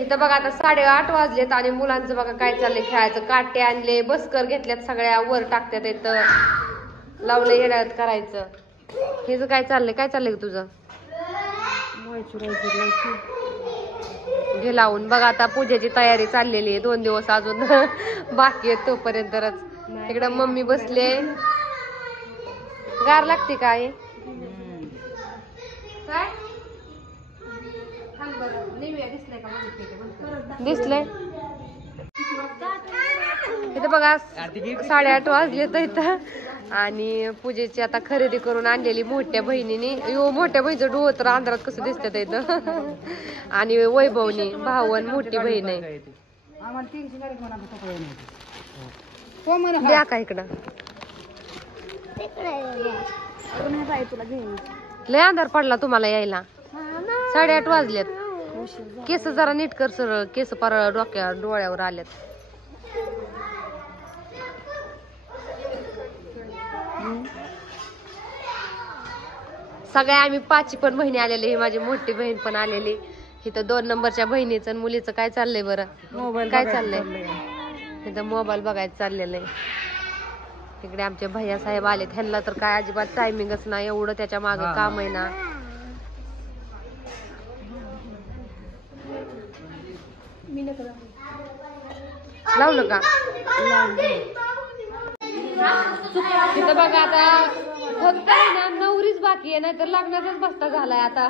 इथं बघा आता 8:30 वाजलेत आणि मुलांचं बघा काय चाललंय खेळायचं. काटे आणले, बसकर घेतल्यात, सगळ्या वर टाकतात. इथं लावलं येड्यात करायचं. हेच काय चाललंय तुझं? घे लावून. बघा आता पूजेची तयारी चाललेली आहे. 2 दिवस अजून बाकी आहेत तोपर्यंतच. इकडं मम्मी बसले. गार लागते काय? दिसलंय इथं बघा 8:30 वाजले तर इथं. आणि पूजेची आता खरेदी करून आणलेली मोठ्या बहिणीने. मोठ्या बहिणीचं डोळ तर अंधारात कसं दिसतं इथं. आणि वैभवनी भावन मोठी बहीण आहे. द्या का इकडं लय अंधार पडला तुम्हाला यायला. 8:30 वाजलेत. केस जरा नीट कर सरळ. केस पार डोळ्यावर आलेत. सगळ्या आम्ही 5 पण बहिणी आलेली. ही माझी मोठी बहीण पण आलेली. इथं 2 नंबरच्या बहिणीचं आणि मुलीचं काय चाललंय बरं? काय चाललंय? इथं मोबाईल बघायचं चाललेलं आहे. इकडे आमचे भैया साहेब आले. त्यांना तर काय अजिबात टायमिंगच नाही. एवढं त्याच्या मागे काम आहे ना. लावलं का? तिथं बघा आता फक्त ना नवरीच बाकी आहे, नाही तर लग्नाचाच बस्ता झालाय आता.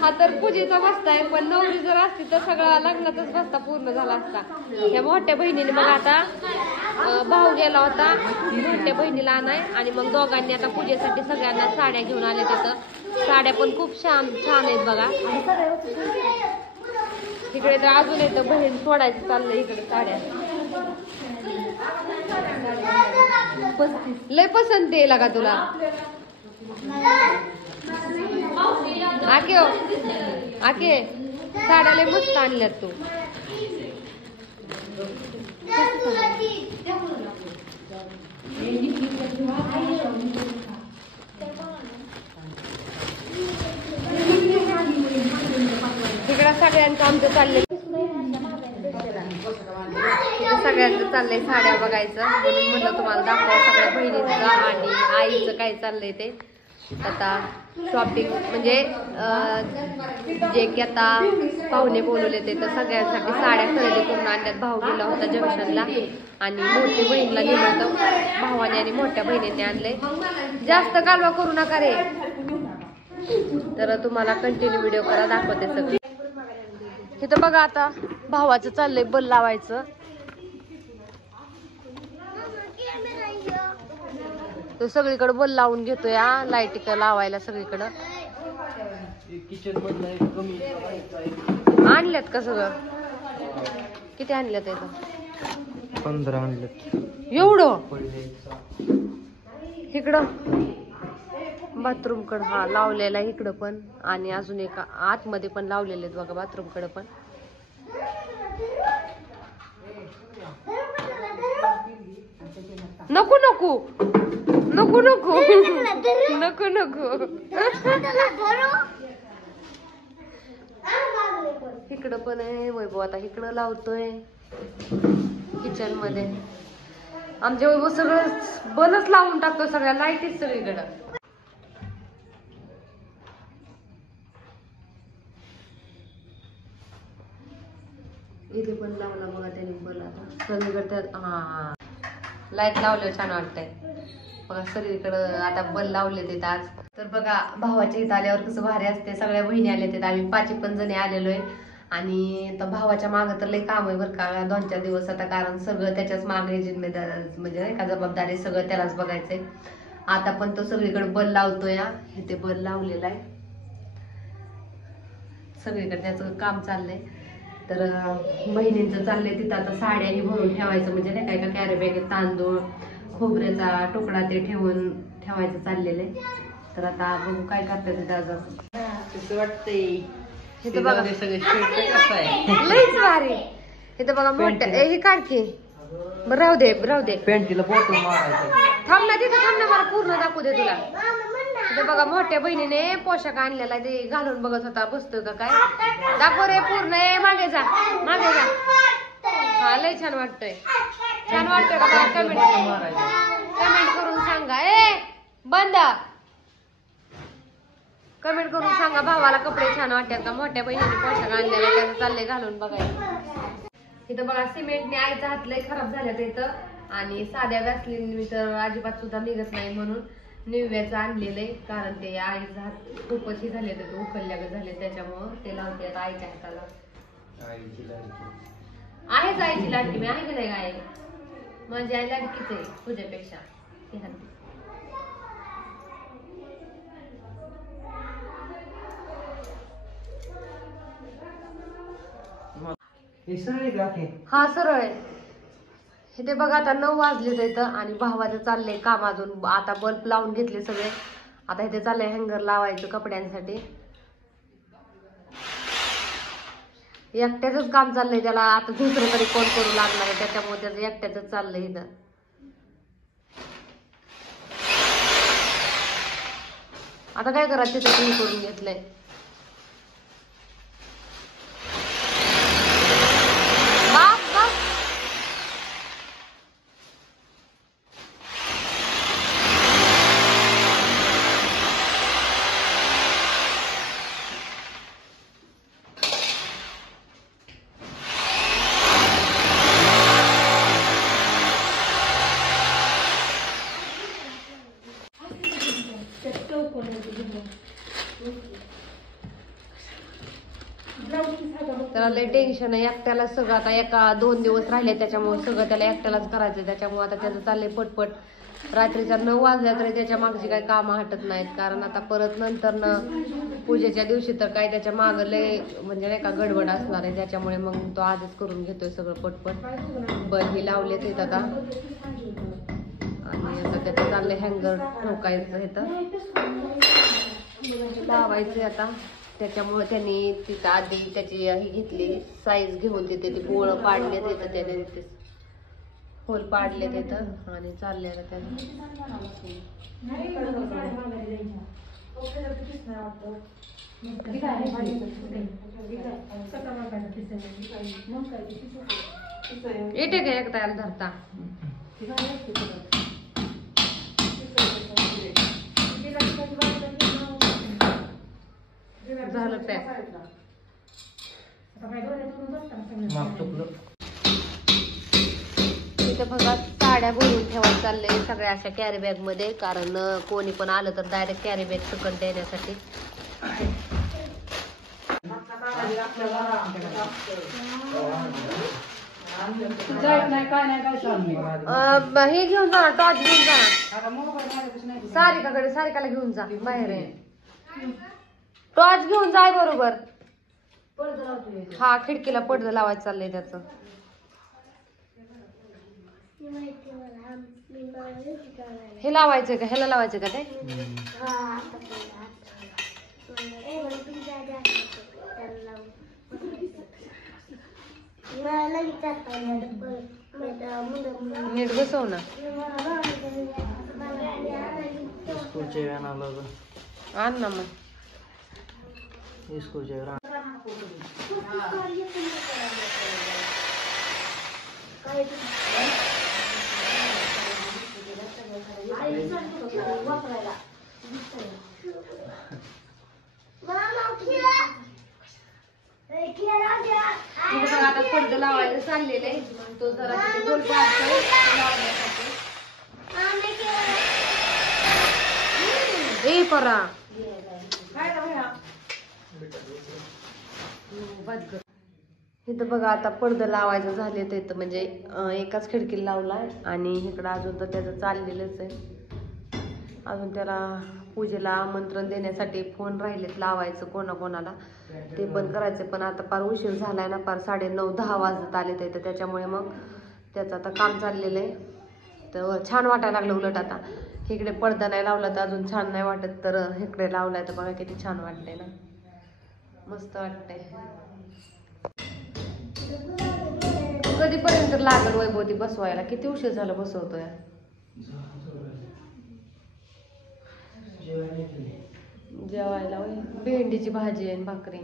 हा तर पूजेचा बस्ता आहे, पण नवरी जर असती तर सगळा लग्नाचाच बस्ता पूर्ण झाला असता. या मोठ्या बहिणीने मग आता भाऊ गेला होता मोठ्या बहिणीला आणाय, आणि मग दोघांनी आता पूजेसाठी सगळ्यांना साड्या घेऊन आले. तिथं साड्या पण खूप छान छान आहेत बघा. तिकडे तर अजून येतं बहीण सोडायचं चाललंय. इकडे साड्या लय पसंत आहे का तुला? आके आके साड्या लय मस्त आणल्यात तू. तिकडं सगळ्यांचं आमचं चाललंय. सगळ्यांचं चाललंय साड्या बघायचं, म्हणून म्हणलं तुम्हाला दाखवा सगळ्या बहिणीचं आणि आईचं काय चाललंय ते. आता शॉपिंग म्हणजे जे की आता पाहुणे बोलवले ते, तर सगळ्यांसाठी साड्या खरेदी करून आणल्यात. भाऊ गेला होता जंक्शनला आणि मोठी बहिणीला गेलं होतं. भावाने आणि मोठ्या बहिणीने आणले. जास्त कालवा करू नका रे. तर तुम्हाला कंटिन्यू व्हिडिओ करा, दाखवते सगळं. इथं बघा आता भावाचं चाललंय बल लावायचं. तो सगळीकडे बल लावून घेतोय. लाईट लावायला सगळीकडं आणल्यात का सगळं? किती आणल्यात? इथं 15 आणल्यात. एवढं? इकडं बाथरूम कडं हा लावलेला इकडं पण, आणि अजून एक आतमध्ये पण लावलेले आहेत बघा बाथरूम कडं पण. नको नको नको नको नको नको. इकडं पण आहे वैभव. आता इकडं लावतोय किचन मध्ये. आमच्या वैभव सगळं बलच लावून टाकतो, सगळ्या लाईटीच सगळीकडं. इथे पण लावला बघा त्याने बल. आता सगळीकडे हा लाईट लावलं छान वाटतंय बघा सगळीकडं. आता बल लावले ते आज. तर बघा भावाच्या इथं आल्यावर कसं भारी असते. सगळ्या बहिणी आल्या ते, आम्ही 5 पण जणी आलेलो आहे. आणि तर भावाच्या मागं तर लई काम आहे बरं का 2-4 दिवस आता, कारण सगळं त्याच्याच मागे जिम्मेदार म्हणजे नाही का जबाबदारी, सगळं त्यालाच बघायचंय. आता पण तो सगळीकडे बल लावतोय. इथे बल लावलेला आहे सगळीकडे, त्याचं काम चाललंय. तर बहिणींचं चाललंय तिथं आता साड्याही भरून ठेवायचं, म्हणजे नाही काय का कॅरी बॅगेत तांदूळ खोबऱ्याचा तुकडा ते ठेवायचं चाललेलं आहे. तर आता बघू काय करतात तिथं. अजून वाटतंय इथं बघा लईच भारी. इथं बघा मोठ्या हे काढ की. बरं राहू दे पॅन्टीला फोटो मारायचा. थांब ना तिथं, थांब ना, मला पूर्ण दाखवू दे तुला. इथे बघा मोठ्या बहिणीने पोशाख आणलेला आहे, ते घालून बघत होता बसतोय का काय. दाखव रे पूर्ण. मागे जा मागे जा. हा लय छान वाटतंय. छान वाटतंय का बघा. कमेंट करून सांगा. बंद. कमेंट करून सांगा भावाला कपडे छान वाटतात का. मोठ्या बहिणीने पोशाख आणलेला त्याचं चाललंय घालून बघायला. इथं बघा सिमेंटने आईचा हात लय खराब झाल्यात इथं, आणि साध्या व्यासलीन तर अजिबात सुद्धा निघत नाही म्हणून निव्याचं आणलेलं आहे. कारण ते आईचा हात खूपच झाले ते उकलल्यागत झाले, त्याच्यामुळं ते लावते आता आईच्या हाताला. आहेच आईची लाडकी. मी आहे की नाही आई. माझी आई लाडकीच आहे तुझ्यापेक्षा. हा सरळ आहे. इथे बघा आता 9 वाजले इथं, आणि भावाचं चाललंय काम. अजून आता बल्ब लावून घेतले सगळे. आता इथे चाललंय हँगर लावायचं कपड्यांसाठी. एकट्याच काम चाललंय त्याला. आता दुसरं तरी कोण करू लागणार आहे, त्याच्यामुळे त्याचं एकट्याच चाललंय इथं. आता काय करायचं तिथं तुम्ही करून घेतलंय. त्याला लय टेन्शन आहे एकट्याला सगळं. आता 1-2 दिवस राहिले त्याच्यामुळे सगळं त्याला एकट्यालाच करायचं. त्याच्यामुळे आता त्याचं चाललंय पटपट. रात्रीचा 9 वाजल्या तरी त्याच्या मागची काही कामं हटत नाहीत. कारण आता परत नंतर पूजेच्या दिवशी तर काय त्याच्या मागं लय म्हणजे नाही का गडबड असणार आहे. त्याच्यामुळे मग तो आजच करून घेतोय सगळं पटपट. बल्ब लावलेत इथं आता, आणि आता त्याचं चाललंय हँगर ठोकायचं इथं लावायचं आता. त्याच्यामुळे त्यांनी तिथं आधी त्याची ही घेतली साईज घेऊन तिथे ती पोळ पाडले तिथं त्याने ते होल पाडले तिथं, आणि चालले आता त्याने. येते का एक तयार धरता. झालं पॅक. इथं बघा साड्या भरून ठेवायला चाललंय सगळ्या अशा कॅरी बॅग मध्ये. कारण कोणी पण आलं तर डायरेक्ट कॅरी बॅग सकट देण्यासाठी. हे घेऊन जा ना, टॉर्च घेऊन जा ना. सारिकाकडे, सारिकाला घेऊन जा बाहेर आहे. टॉर्च घेऊन जाय बरोबर. हा खिडकीला पडदा लावायचं चाललंय त्याचं. हे लावायचं का, ह्याला लावायचं का ते. नीट बसव ना. आण ना मग. आता पडदा लावायला चाललेलं आहे. तो जरा गोल पाडतोय लावण्यासाठी. परा इथं बघा आता पडदा लावायचं झाले ते, म्हणजे एकाच खिडकीला लावलाय, आणि इकडं अजून तर त्याचं चाललेलंच आहे. अजून त्याला पूजेला आमंत्रण देण्यासाठी फोन राहिलेत लावायचं कोणाकोणाला, ते पण करायचं. पण आता फार उशीर झालाय ना, फार 9:30-10 वाजत आले ते, तर त्याच्यामुळे मग त्याचं आता काम चाललेलं आहे. तर छान वाटायला लागलं उलट. आता इकडे पडदा नाही लावला तर अजून छान नाही वाटत, तर इकडे लावलाय तर बघा किती छान वाटतंय ना, मस्त वाटतंय. कधीपर्यंत लागल वैभवती बसवायला? किती उशीर झालं बसवतोय. जेवायला होय. भेंडीची भाजी आणि भाकरी.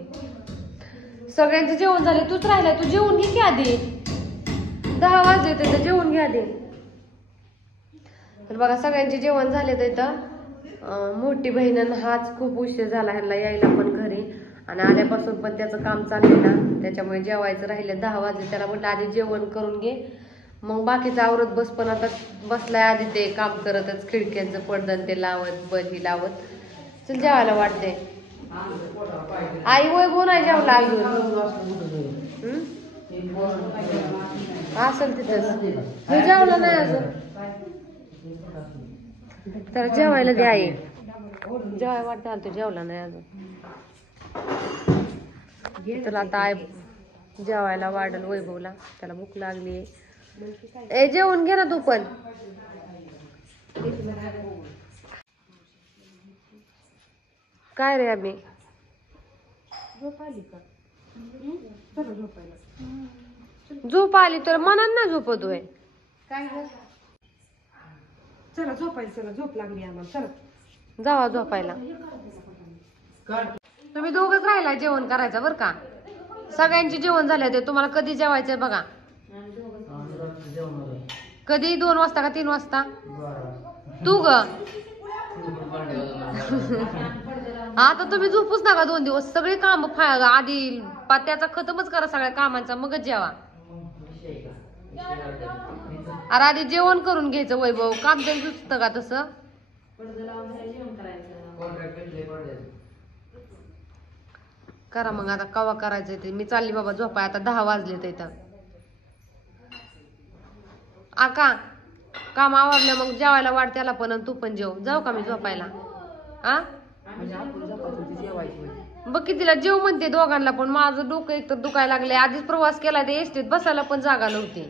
सगळ्यांचं जेवण झालं, तूच राहिला. तू जेवून घे की आधी. 10 वाजले तर जेवून घे आधी. तर बघा सगळ्यांचे जेवण झाले तर इथं मोठी बहीण हाच खूप उशीर झाला ह्यांना यायला पण घरी, आणि आल्यापासून पण त्याचं काम चाललंय ना, त्याच्यामुळे जेवायचं राहिलं. 10 वाजले. त्याला म्हटलं आधी जेवण करून घे, मग बाकीचं आवरत बस. पण आता बसलाय आधी ते काम करतच, खिडक्यांचं पडदन ते लावत, बजी लावत. चल जेवायला वाटते. आई वय बोल नाही जेवला अजून. असेल तिथंच. हे जेवलं नाही अजून. तर जेवायला दे आई. जेवायला वाटतं तू जेवला नाही अजून. तर आता आई जेवायला वाढल वैभवला, त्याला भूक लागली. ए जेवून घे ना तू पण. काय रे अभि? झोप आली तर मनात ना झोपतोय. चला झोपायला, चला झोप लागली आम्हाला, चला जावा झोपायला. तुम्ही दोघच राहिला जेवण करायचं बर का. सगळ्यांचे जेवण झाले ते. तुम्हाला कधी जेवायचंय बघा. कधी 2 वाजता का 3 वाजता? तू ग आता तुम्ही झोपूच नका 2 दिवस. सगळे काम आधी त्याचा खतमच करा सगळ्या कामांचा, मगच जेवा. अरे आधी जेवण करून घ्यायचं वैभव. काम ते सुचतं का तसं? करा मग आता कवा करायचंय ते. मी चालली बाबा झोपाय. आता 10 वाजले तर इथं. आका काम आवडलं मग जेवायला वाढ त्याला पण, आणि तू पण जेव. जाऊ का मी झोपायला? आ बघ की तिला जेव म्हणते दोघांना पण. माझं डोकं एक तर दुखायला लागले. आधीच प्रवास केला ते एसटीत, बसायला पण जागा नव्हती.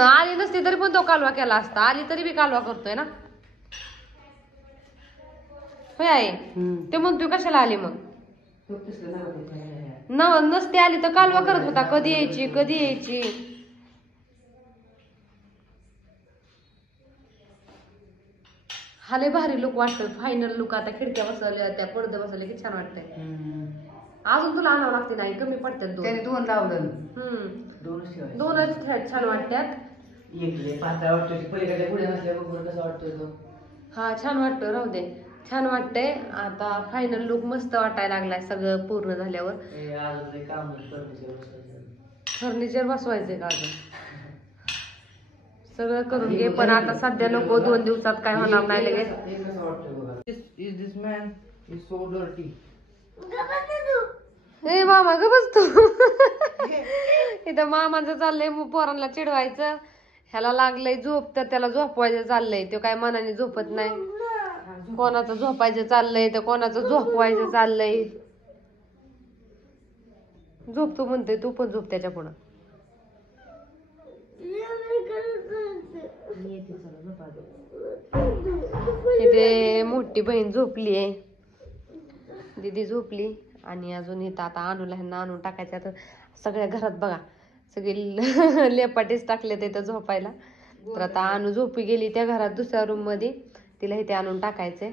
आली नसती तरी पण तो कालवा केला असता. आली तरी बी कालवा करतोय ना. होय आहे ते म्हणतोय कशाला आली मग. नसती आली तर कालवा करत होता. कधी यायची कधी यायची. हाले भारी लुक वाटतोय. Final look. आता खिडक्या बसवल्या, त्या पडदे बसवले की छान वाटतंय. अजून तुला आणावं लागते. नाही कमी पडतात 2 लावलं. 2च छान वाटतात. हा छान वाटतं. राहू दे. छान वाटतंय. आता फायनल लुक मस्त वाटायला लागलाय सगळं पूर्ण झाल्यावर. फर्निचर बसवायचंय का अजून? सगळं करून घे पण आता सध्या नको. 2 दिवसात काय होणार नाही लगेच. हे मामा ग बसतो. इथं मामाचं चाललंय पोरांना चिडवायचं. ह्याला लागलंय झोप तर त्याला झोपवायचं चाललंय. तो काय मनाने झोपत नाही. कोणाचं झोपायचं चाललंय तर कोणाचं झोपवायचं चाललंय. झोपतो म्हणतोय. तू पण झोप त्याच्या पुढं. इथे मोठी बहीण झोपलीये, दीदी झोपली, आणि अजून इथं आता आणूला ह्यांना आणून टाकायचं. आता सगळ्या घरात बघा सगळी लेपाटीच टाकले तिथं झोपायला. तर आता आणू झोपी गेली त्या घरात दुसऱ्या रूम मध्ये. तिला इथे आणून टाकायचंय.